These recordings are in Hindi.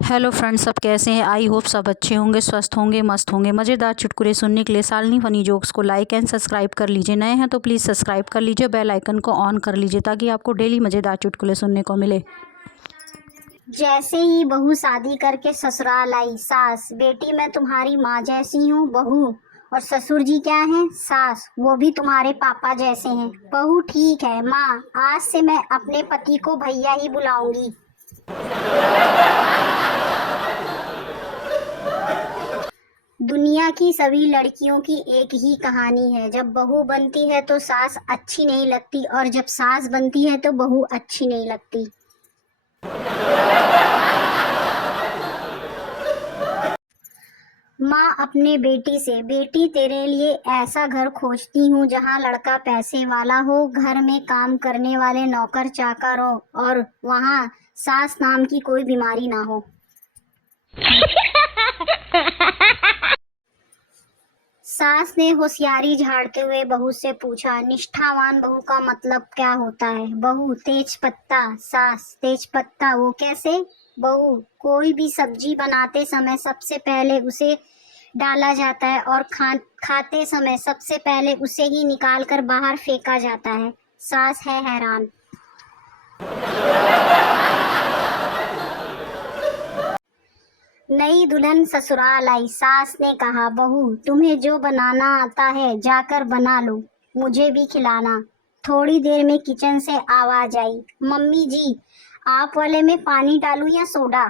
हेलो फ्रेंड्स, सब कैसे हैं। आई होप सब अच्छे होंगे, स्वस्थ होंगे, मस्त होंगे। मज़ेदार चुटकुले सुनने के लिए शालिनी फनी जोक्स को लाइक एंड सब्सक्राइब कर लीजिए। नए हैं तो प्लीज़ सब्सक्राइब कर लीजिए, बेल आइकन को ऑन कर लीजिए ताकि आपको डेली मज़ेदार चुटकुले सुनने को मिले। जैसे ही बहू शादी करके ससुराल आई, सास बेटी मैं तुम्हारी माँ जैसी हूँ। बहू और ससुर जी क्या हैं? सास वो भी तुम्हारे पापा जैसे हैं। बहू ठीक है माँ, आज से मैं अपने पति को भैया ही बुलाऊंगी। दुनिया की सभी लड़कियों की एक ही कहानी है। जब बहू बनती है तो सास अच्छी नहीं लगती, और जब सास बनती है तो बहू अच्छी नहीं लगती। माँ अपने बेटी से, बेटी तेरे लिए ऐसा घर खोजती हूँ जहाँ लड़का पैसे वाला हो, घर में काम करने वाले नौकर चाकर हो, और वहाँ सास नाम की कोई बीमारी ना हो। सास ने होशियारी झाड़ते हुए बहू से पूछा, निष्ठावान बहू का मतलब क्या होता है? बहू तेज पत्ता। सास तेज पत्ता वो कैसे? बहू कोई भी सब्जी बनाते समय सबसे पहले उसे डाला जाता है और खाते समय सबसे पहले उसे ही निकाल कर बाहर फेंका जाता है। सास है हैरान। नई दुल्हन ससुराल आई, सास ने कहा, बहू तुम्हें जो बनाना आता है जाकर बना लो, मुझे भी खिलाना। थोड़ी देर में किचन से आवाज आई, मम्मी जी आप वाले में पानी डालूं या सोडा?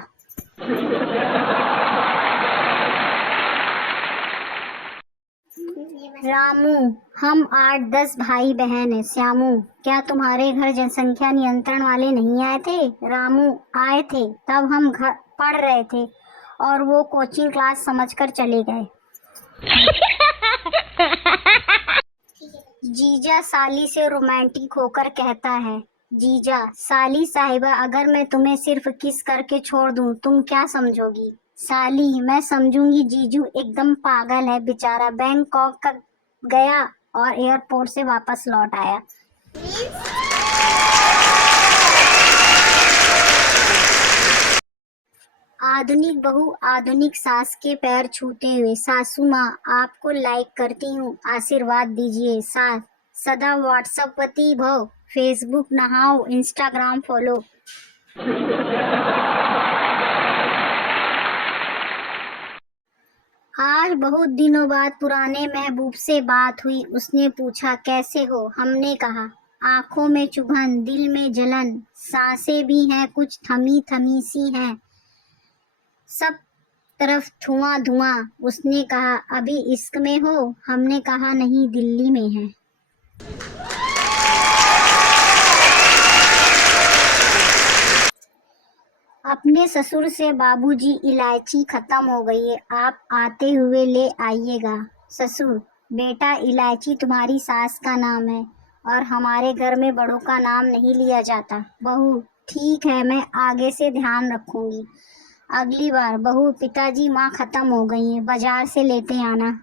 रामू, हम 8-10 भाई बहन हैं। श्यामू, क्या तुम्हारे घर जनसंख्या नियंत्रण वाले नहीं आए थे? रामू, आए थे, तब हम घर पढ़ रहे थे और वो कोचिंग क्लास समझकर चले गए। जीजा साली से रोमांटिक होकर कहता है, जीजा साली साहिबा अगर मैं तुम्हें सिर्फ किस करके छोड़ दूं तुम क्या समझोगी? साली, मैं समझूंगी जीजू एकदम पागल है बेचारा, बैंकॉक का गया और एयरपोर्ट से वापस लौट आया। आधुनिक बहू आधुनिक सास के पैर छूते हुए, सासू माँ आपको लाइक करती हूँ, आशीर्वाद दीजिए। सास, सदा व्हाट्सएपवती भव, फेसबुक नहाओ, इंस्टाग्राम फॉलो। आज बहुत दिनों बाद पुराने महबूब से बात हुई। उसने पूछा, कैसे हो? हमने कहा, आंखों में चुभन, दिल में जलन, सांसें भी हैं कुछ थमी थमी सी हैं, सब तरफ धुआं धुआं। उसने कहा, अभी इश्क में हो? हमने कहा, नहीं, दिल्ली में है। अपने ससुर से, बाबूजी इलायची खत्म हो गई है, आप आते हुए ले आइएगा। ससुर, बेटा इलायची तुम्हारी सास का नाम है और हमारे घर में बड़ों का नाम नहीं लिया जाता। बहू, ठीक है, मैं आगे से ध्यान रखूंगी। अगली बार, बहू पिताजी माँ खत्म हो गई है, बाजार से लेते आना।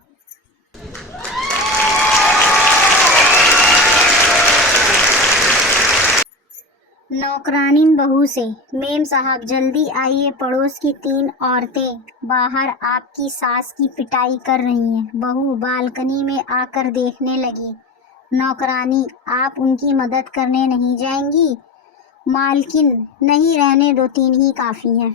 नौकरानीन बहू से, मेम साहब जल्दी आइए, पड़ोस की 3 औरतें बाहर आपकी सास की पिटाई कर रही हैं। बहू बालकनी में आकर देखने लगी। नौकरानी, आप उनकी मदद करने नहीं जाएंगी? मालकिन, नहीं, रहने दो, 3 ही काफी है।